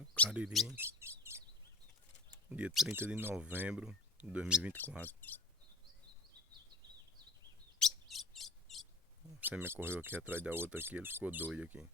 Esse é o cariri, dia 30 de novembro de 2024. A fêmea correu aqui atrás da outra aqui, ele ficou doido aqui.